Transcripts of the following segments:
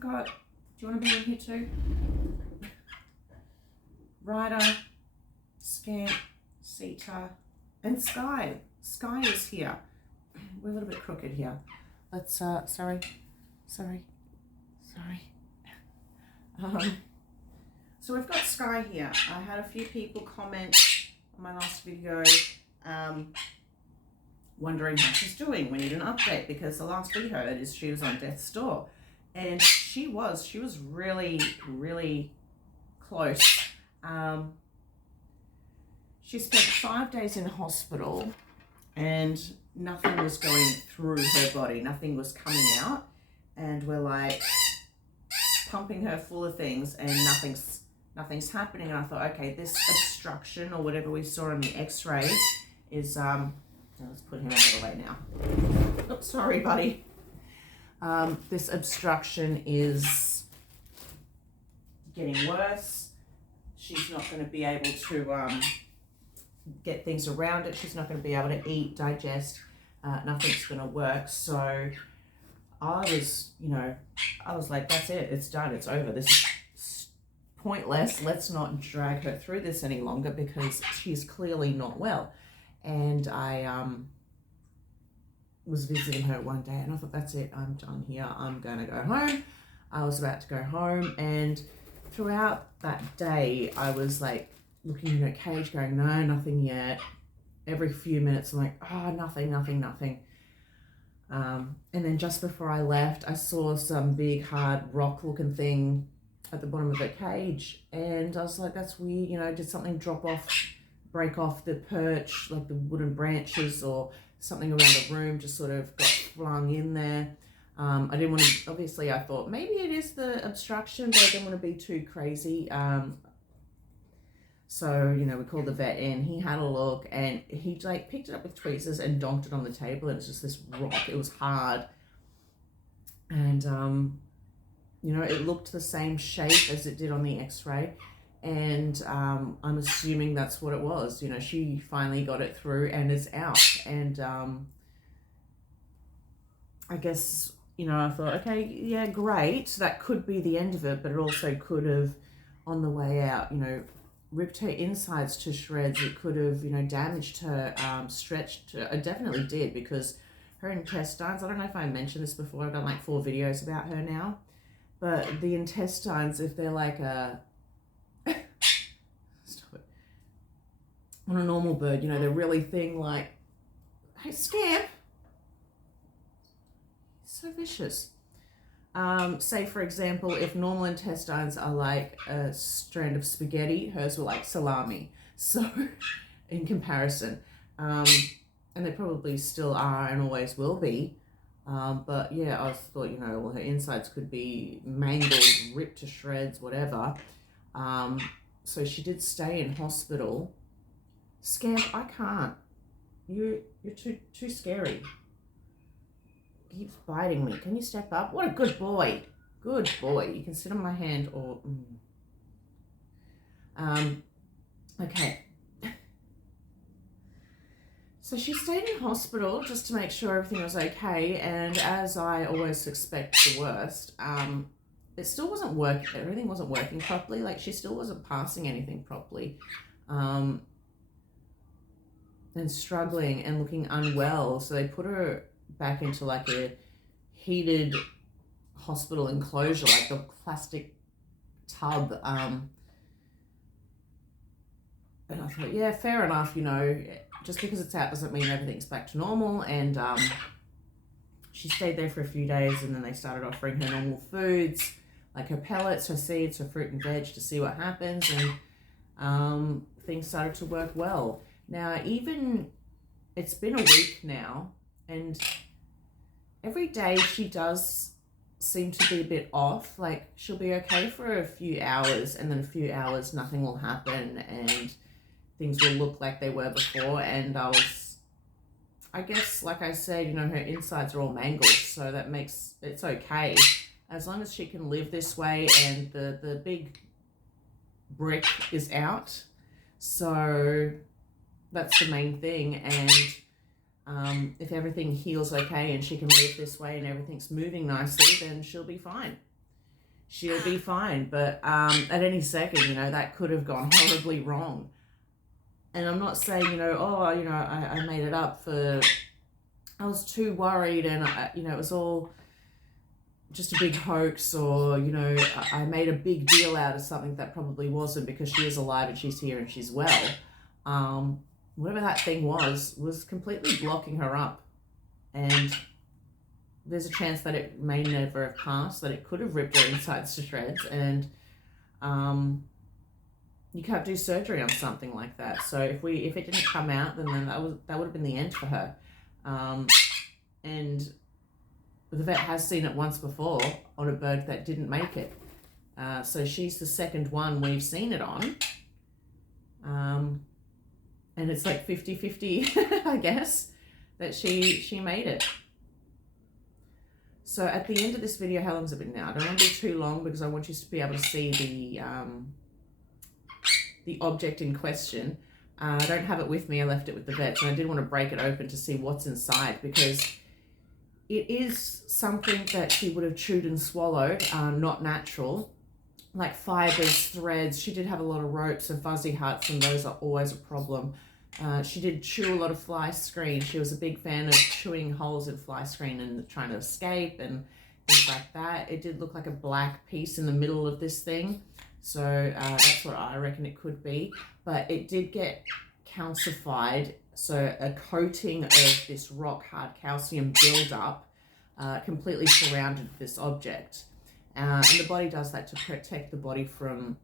we've got, do you want to be in here too? Ryder, Scamp, Sita, and Skye. Skye is here. We're a little bit crooked here. Let's, sorry. So we've got Skye here. I had a few people comment on my last video, wondering how she's doing. We need an update because the last we heard is she was on death's door. And she was really, really close. She spent 5 days in hospital and nothing was going through her body. Nothing was coming out. And we're like pumping her full of things and nothing's happening. And I thought, okay, this obstruction or whatever we saw on the x-ray is, let's put him out of the way now. Oops, sorry, buddy. This obstruction is getting worse. She's not going to be able to get things around it. She's not going to be able to eat, digest. Nothing's going to work. So I was like, that's it. It's done. It's over. This is pointless. Let's not drag her through this any longer because she's clearly not well. And I was visiting her one day and I thought, that's it. I'm done here. I'm going to go home. I was about to go home, and throughout that day, I was like looking in her cage going, no, nothing yet. Every few minutes, I'm like, oh, nothing. And then just before I left, I saw some big, hard rock looking thing at the bottom of her cage. And I was like, that's weird. Did something break off the perch, like the wooden branches or something around the room just sort of got flung in there. I didn't want to, obviously I thought maybe it is the obstruction, but I didn't want to be too crazy. So, we called the vet in, he had a look and he like picked it up with tweezers and donked it on the table, and it's just this rock. It was hard. And, it looked the same shape as it did on the x-ray. And I'm assuming that's what it was. She finally got it through and it's out. And I guess, I thought, okay, yeah, great. That could be the end of it, but it also could have, on the way out, ripped her insides to shreds. It could have, damaged her, stretched her. It definitely did, because her intestines, I don't know if I mentioned this before, I've done like 4 videos about her now, but the intestines, if they're like stop it, on a normal bird, they're really thin, like, hey, Scamp, so vicious. Say, for example, if normal intestines are like a strand of spaghetti, hers were like salami. So, in comparison. And they probably still are and always will be. But yeah, I thought, well, her insides could be mangled, ripped to shreds, whatever. So she did stay in hospital. Scamp, I can't. You're too scary. Keeps biting me. Can you step up? What a good boy. Good boy. You can sit on my hand or... Okay. So she stayed in hospital just to make sure everything was okay. And as I always expect the worst, it still wasn't working. Everything wasn't working properly. Like, she still wasn't passing anything properly. And struggling and looking unwell. So they put her back into like a heated hospital enclosure, like a plastic tub. And I thought, yeah, fair enough, just because it's out doesn't mean everything's back to normal. And she stayed there for a few days, and then they started offering her normal foods, like her pellets, her seeds, her fruit and veg, to see what happens. And things started to work well. Now, it's been a week now, and every day she does seem to be a bit off. Like, she'll be okay for a few hours, and then a few hours nothing will happen, and things will look like they were before. And I guess, like I said, her insides are all mangled, so that makes it's okay. As long as she can live this way and the big brick is out. So that's the main thing. And if everything heals okay and she can live this way and everything's moving nicely, then she'll be fine. she'll be fine. But at any second, you know, that could have gone horribly wrong. And I'm not saying, you know, oh, you know, I made it up for, I was too worried and, you know, it was all just a big hoax, or, you know, I made a big deal out of something that probably wasn't, because she is alive and she's here and she's well. Whatever that thing was completely blocking her up. And there's a chance that it may never have passed, that it could have ripped her insides to shreds. And you can't do surgery on something like that. So if it didn't come out, then that would have been the end for her. And the vet has seen it once before on a bird that didn't make it. So she's the second one we've seen it on. And it's like 50-50, I guess, that she made it. So at the end of this video, how long's it been now? I don't want to be too long, because I want you to be able to see the object in question. I don't have it with me. I left it with the vets, and I did want to break it open to see what's inside, because it is something that she would have chewed and swallowed, not natural, like fibers, threads. She did have a lot of ropes and fuzzy huts, and those are always a problem. She did chew a lot of fly screen. She was a big fan of chewing holes in fly screen and trying to escape and things like that. It did look like a black piece in the middle of this thing. So that's what I reckon it could be. But it did get calcified. So a coating of this rock hard calcium buildup completely surrounded this object. And the body does that to protect the body from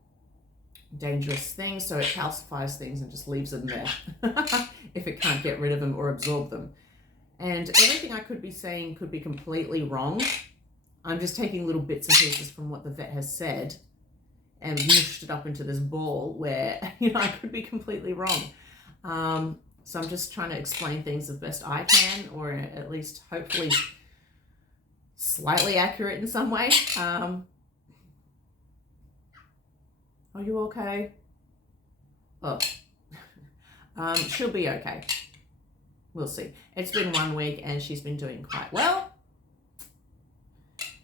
dangerous things. So it calcifies things and just leaves them there if it can't get rid of them or absorb them. And everything I could be saying could be completely wrong. I'm just taking little bits and pieces from what the vet has said and mushed it up into this ball where, you know, I could be completely wrong. So I'm just trying to explain things the best I can, or at least hopefully slightly accurate in some way. Are you okay? Oh, she'll be okay. We'll see. It's been 1 week and she's been doing quite well.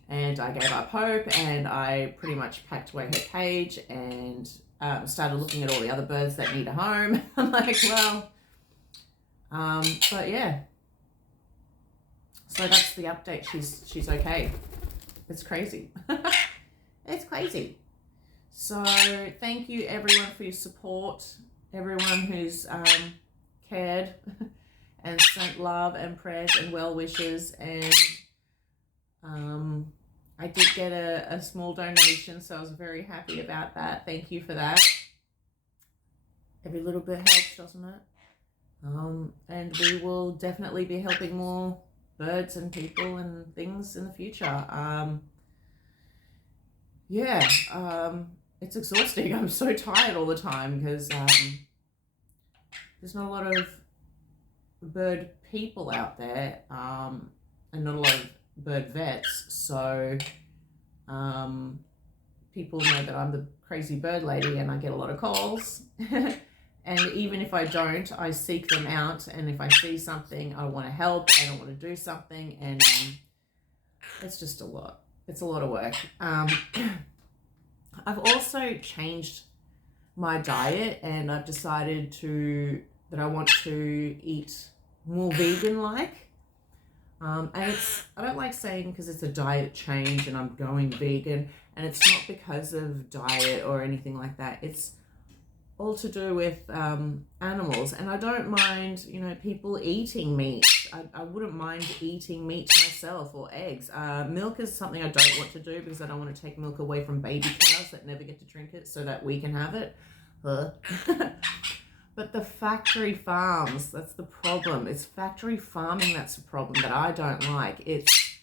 And I gave up hope, and I pretty much packed away her cage and started looking at all the other birds that need a home. I'm like, well, but yeah. So that's the update. She's okay. It's crazy. It's crazy. So thank you everyone for your support. Everyone who's cared and sent love and prayers and well wishes. And I did get a small donation, so I was very happy about that. Thank you for that. Every little bit helps, doesn't it? And we will definitely be helping more birds and people and things in the future. It's exhausting. I'm so tired all the time because there's not a lot of bird people out there, and not a lot of bird vets. So people know that I'm the crazy bird lady, and I get a lot of calls. And even if I don't, I seek them out. And if I see something, I want to help. I don't want to do something. And it's just a lot. It's a lot of work. I've also changed my diet, and I've decided that I want to eat more vegan-like. And I don't like saying because it's a diet change and I'm going vegan, and it's not because of diet or anything like that. It's all to do with animals, and I don't mind, you know, people eating meat. I wouldn't mind eating meat myself, or eggs. Milk is something I don't want to do because I don't want to take milk away from baby cows that never get to drink it so that we can have it. But the factory farms, that's the problem. It's factory farming that's the problem that I don't like. It's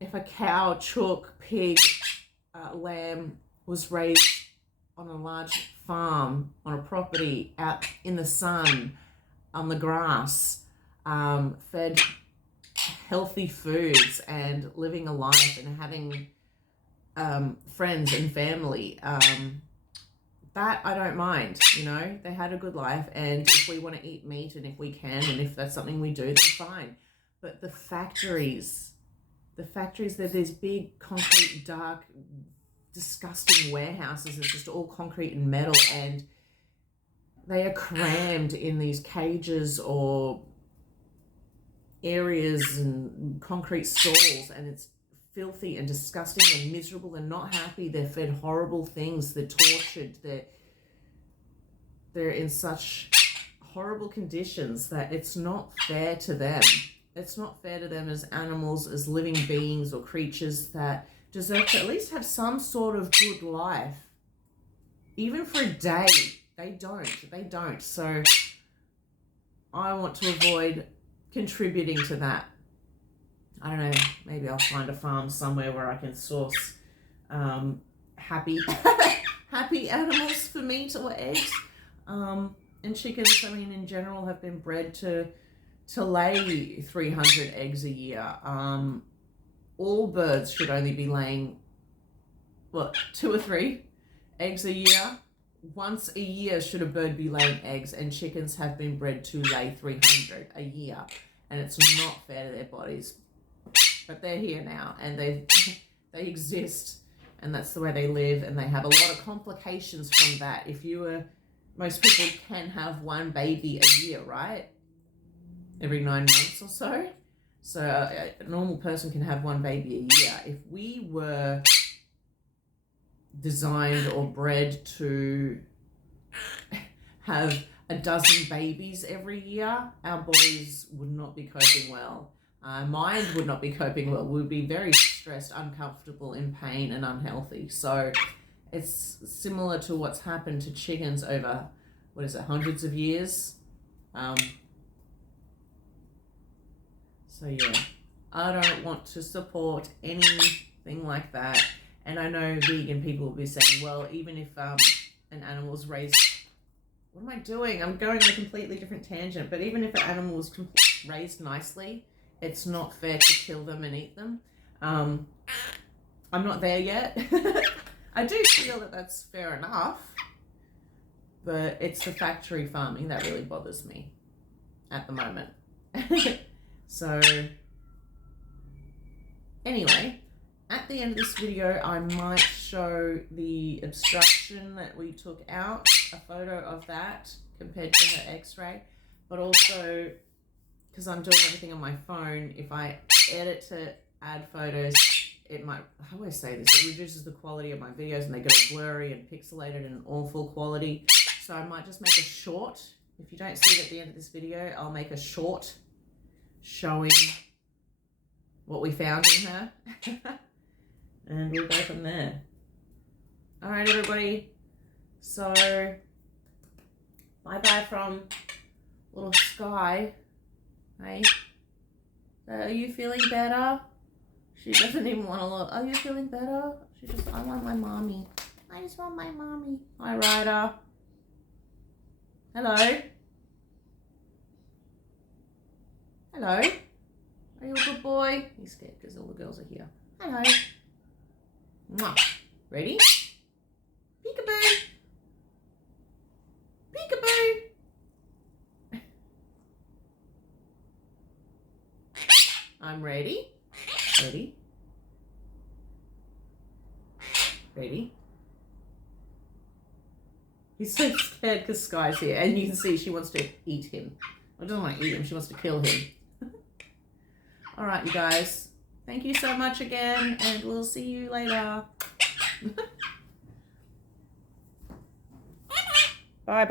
if a cow, chook, pig, lamb was raised on a large farm, on a property, out in the sun, on the grass, fed healthy foods and living a life and having friends and family, that I don't mind. You know, they had a good life, and if we want to eat meat and if we can and if that's something we do, then fine. But the factories The factories, they're these big, concrete, dark, disgusting warehouses. It's just all concrete and metal, and they are crammed in these cages or areas and concrete stalls, and it's filthy and disgusting and miserable and not happy. They're fed horrible things. They're tortured. They're in such horrible conditions that it's not fair to them. It's not fair to them as animals, as living beings or creatures that deserve to at least have some sort of good life. Even for a day. They don't. So I want to avoid contributing to that. I don't know, maybe I'll find a farm somewhere where I can source happy happy animals for meat or eggs. And chickens, I mean, in general, have been bred to lay 300 eggs a year. All birds should only be laying, 2 or 3 eggs a year. Once a year should a bird be laying eggs, and chickens have been bred to lay 300 a year. And it's not fair to their bodies. But they're here now, and they exist, and that's the way they live, and they have a lot of complications from that. Most people can have one baby a year, right? Every 9 months or so. So a normal person can have one baby a year. If we were designed or bred to have a dozen babies every year, our bodies would not be coping well. Mind would not be coping well. We would be very stressed, uncomfortable, in pain, and unhealthy. So it's similar to what's happened to chickens over, hundreds of years. So yeah, I don't want to support anything like that. And I know vegan people will be saying, well, even if an animal's raised... What am I doing? I'm going on a completely different tangent. But even if an animal was raised nicely, it's not fair to kill them and eat them. I'm not there yet. I do feel that that's fair enough, but it's the factory farming that really bothers me at the moment. So anyway, at the end of this video, I might show the obstruction that we took out, a photo of that compared to her x-ray, but also, because I'm doing everything on my phone, if I edit to add photos, it might, I always say this, it reduces the quality of my videos and they get all blurry and pixelated and awful quality. So I might just make a short. If you don't see it at the end of this video, I'll make a short showing what we found in her. And we'll go from there. All right, everybody. So, bye-bye from little Skye. Hey, are you feeling better? She doesn't even want to look. Are you feeling better? She just, I want my mommy. I just want my mommy. Hi, Ryder. Hello. Hello. Are you a good boy? He's scared because all the girls are here. Hello. Mwah. Ready? Peekaboo. Peekaboo. I'm ready. Ready? Ready? He's so scared because Skye's here, and you can see she wants to eat him. Well, doesn't want to eat him, she wants to kill him. Alright, you guys. Thank you so much again, and we'll see you later.